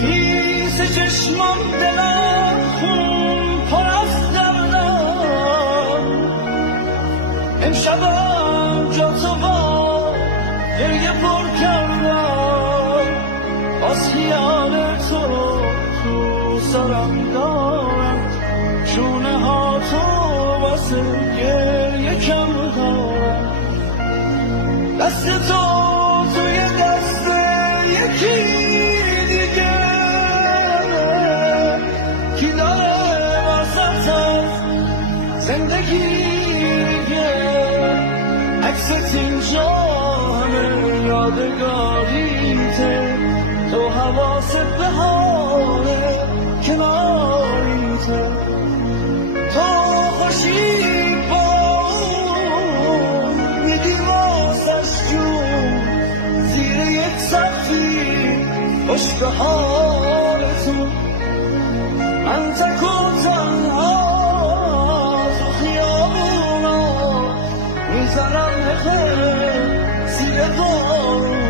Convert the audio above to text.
خیس چشمم دلم خون پر از دردم امشبم جا تو با گریه پر کردم از خیال تو سرم دارم شونه ها تو واسه گریه کم دارم دست تو توی دست یکی دیگه کی داره واسط از زندگیه عکست اینجا همه یادگاریته تو حواست به حاله کناریته تو خوشی با اون میدی واسش جون زیر یک سقفی خوش به حالتون من تک و تنها تو خیابونا میزنم نخه زیر بارون